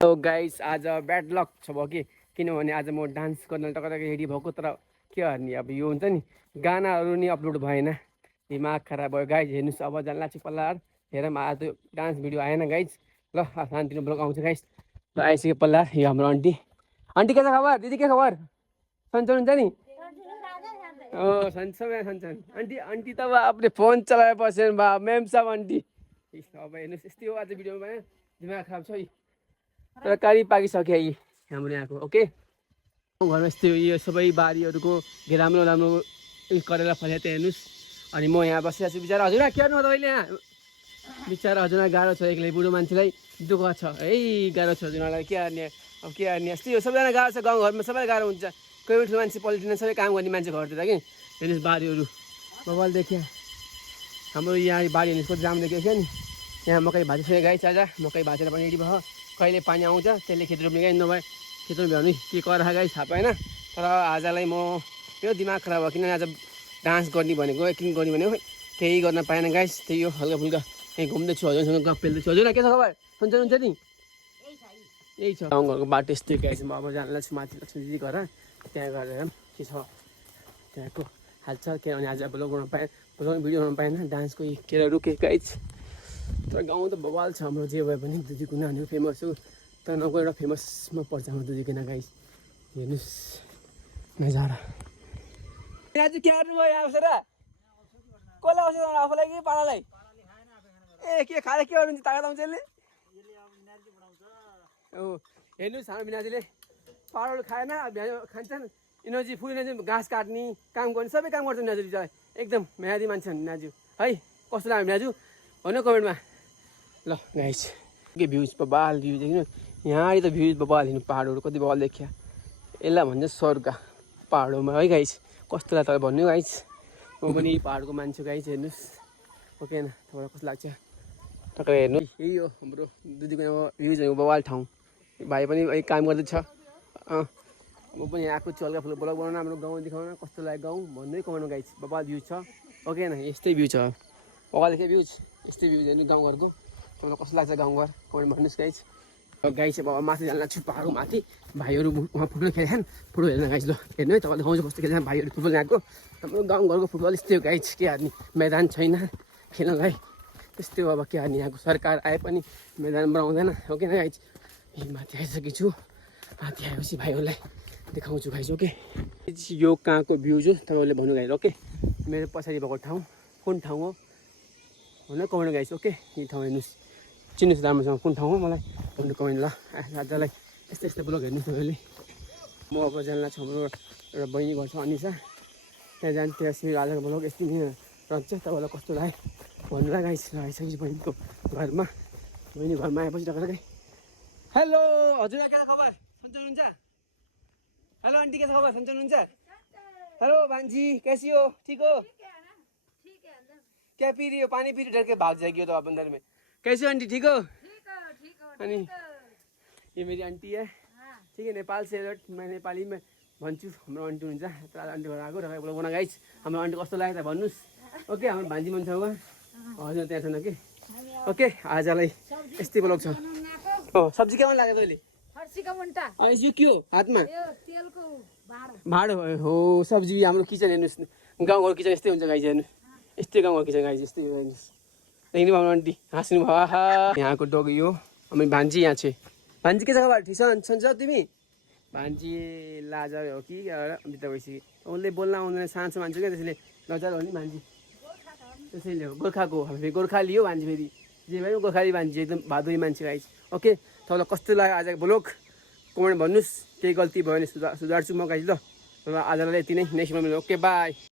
So guys, आज bad lock छ भयो किनभने आज म डान्स गर्न टकटक रेडी भएको तर के गर्ने अब यो हुन्छ नि गानाहरू नि अपलोड भएन दिमाग खराब भयो गाइज हेर्नुहोस् अब जान्ला चाहिँ पल्लार हेरौँ आज डान्स भिडियो आएन गाइज ल शान्तिनो ब्लग आउँछ गाइज ल आइसक्यो पल्लार यो हाम्रो आन्टी आन्टी के छ खबर दिदी के खबर सन्चो हुन्छ नि सन्चो सन्चो आन्टी आन्टी त अब आफूले फोन चलाएर बस्यो बा मेम साहब आन्टी अब हेर्नुहोस् यस्तै हो आज भिडियोमा दिमाग खराब छ है तरकारी पाकिसक्यो यी हाम्रो यहाँको ओके घरमा यस्तै यो सबै बारीहरूको राम्रो राम्रो करेला फल्यो त्यहाँ हेर्नुहोस् अनि म यहाँ बसिरहेको छु बिचरा हजुर के गर्नु तपाईँले यहाँ बिचरा हजुरलाई गाह्रो छ एक्लै बुढो मान्छेलाई दुःख छ है गाह्रो छ हजुरलाई के गर्ने अब के गर्ने यस्तै हो सबैजना गाह्रो छ गाउँघरमा सबैलाई गाह्रो हुन्छ कोही ठुलो मान्छे पोलिटिसियन सबै काम गर्ने मान्छे घरतिर कि हेर्नुहोस् बारीहरू बबाल देखियो हाम्रो यहाँ बारी हेर्नुहोस् कति राम्रो देखियो नि यहाँ मकै भाजिसक्यो गाई चाजा मकै भाजेर पनि रेडी भयो कहिले पानी आउँछ त्यसले खेत रोप्ने गाई नभए खेत रोप्यो भने के कर गाई थाहा पाएन तर आजलाई म यो दिमाग खराब भयो किनभने आज डान्स गर्ने भनेको एक्टिङ गर्ने भनेको केही गर्न पाएन गाइस त्यही हो हल्का फुल्का यहीँ घुम्दैछु हजुरसँग गफ पेल्दैछु हजुर के छ खबर सन्चो हुन्छ नि यही छ गाउँघरको बाटो यस्तै गाइस म अब जानलाई छु माथि लक्ष्मी दिदी घर त्यहाँ गएर के छ त्यहाँको हालचाल किनभने आज ब्लग गर्न पाएँ ब्लग भिडियो गर्न पाएन डान्सको केरा रुके गाइस तर गाउँ त बवाल छ हाम्रो जे भए पनि दुधीको नानीहरू फेमस हो तर नगएको एउटा फेमसमा पर्छ हाम्रो दुधीको ना गाइस हेर्नुहोस् नजारा आज के गर्नुभयो यहाँ बसेर कसलाई बसेर आफूलाई कि पाडालाई ए के खाएर के गर्नुहुन्छ तागत आउँछ यसले हो हेर्नुहोस् हाम्रो मिनाजीले पाडाहरू खाएन खान्छन् इनर्जी फुल इनर्जी घाँस काट्ने काम गर्ने सबै काम गर्छ मिनाजु एकदम मेहदी मान्छे हो मिनाजु है कस्तो लाग्यो मिनाजु भन्नु कमेन्टमा ल गाइस के भ्युज बबाल भ्यू देख्नु यहाँ त भ्युज बबाल हेर्नु पाहाडहरू कति बबाल देखिया यसलाई भन्छ स्वर्ग पाहाडमा है गाइस कस्तो लाग्छ तपाईँ भन्नु गाइस म पनि पाहाडको मान्छे गाइस हेर्नुहोस् ओके न तपाईँलाई कस्तो लाग्छ तपाईँ हेर्नु यही हो हाम्रो दिदीको भ्युजहरूको बबाल ठाउँ भाइ पनि है काम गर्दैछ म पनि आएको छु हल्का फुल्का ब्लग बनाउन हाम्रो गाउँ देखाउन कस्तो लाग्यो गाउँ भन्दै कमाउनु गाइस बबाल भ्युज छ ओके न यस्तै भ्यू छ बबाल देखेँ भ्युज यस्तै भ्युज हेर्नु गाउँघरको तपाईँलाई कस्तो लाग्छ गाउँघर कमेन्ट भन्नुहोस् गाइस गाइस अब माथि जान लाग्छु पाहाडको माथि भाइहरू उहाँ फुटबल खेलेछन् फुटबल हेर्न गाइस ल हेर्नु है तपाईँले गाउँछ कस्तो खेल्छन् भाइहरू फुटबल यहाँको हाम्रो गाउँघरको फुटबल यस्तै हो गाइस के हार्ने मैदान छैन खेल्नलाई त्यस्तै हो अब के हार्ने यहाँको सरकार आए पनि मैदान बनाउँदैन हो कि गाइस माथि आइसकेको छु माथि आएपछि भाइहरूलाई देखाउँछु गाइस ओके यो कहाँको भ्युज हो तपाईँहरूले भन्नु गाइस ओके मेरो पछाडि भएको ठाउँ कुन ठाउँ हो भनेर कमेन्ट गाइस ओके यी ठाउँ हेर्नुहोस् चिन्नुहोस् राम्रोसँग कुन ठाउँ हो मलाई भन्नु कमेन्ट ल आजलाई यस्तै यस्तै ब्लग हेर्नुहोस् तपाईँले म अब जानला छु हाम्रो एउटा बहिनी घर छ अनिसा त्यहाँ जान्थ्यो यसरी आजको ब्लग यस्तै रहन्छ तपाईँलाई कस्तो लाग्यो भन्नुलाई गाइस ल आइसकेपछि बहिनीको घरमा बहिनी घरमा आएपछि टक्कै हेलो हजुर के छ खबर सन्चो हुनुहुन्छ हेलो आन्टी के छ खबर सन्चो हुनुहुन्छ हेलो भान्जी कैसी हो ठीक हो क्या पी रही हो पानी पी रही डर के भाग जाएगी तो आप अंदर में कैसे आंटी ठीक हो अनि ये मेरी आंटी है ठीक है नेपाल से मैं नेपाली में भन्छु हाम्रो आन्टी हुन्छ तर आन्टी घर आएको र बोला बोला गाइस हाम्रो आन्टी कस्तो लाग्यो त भन्नुहोस् ओके हाम्रो भान्जी मान्छे हो हजुर त्यहाँ छैन कि ओके आजलाई यस्तै ब्लग छ हो सब्जी के मन लाग्यो तैँले फर्सीको मुन्टा यो के हो हातमा यो तेलको भाँडो हो सब्जी हाम्रो किचन हेर्नुहोस् गाउँघरको किचन यस्तै हुन्छ गाइस हेर्नु यस्तै गाउँघरको किचन गाइस यस्तै हो हेर्नुहोस् देख्नु भयो आन्टी हाँस्नु भयो आहा यहाँको डगी हो अनि भान्जी यहाँ छ भान्जी के छ खबर ठिक छ सन्च तिमी भान्जी लाजर हो कि बिता भइसक्यो उसले बोल्न आउँदैन सानो मान्छे क्या त्यसले लजार हो नि भान्जी त्यसैले हो गोर्खाको हामी गोर्खा लियो भान्जी फेरि जे भयो गोर्खाली भान्जी एकदम भादुई मान्छे गाइस ओके तपाईँलाई कस्तो लाग्यो आजको ब्लग कमेन्ट भन्नुहोस् केही गल्ती भयो भने सुधार्छु म गाइस ल आजलाई यति नै नेक्स्ट ओके बाई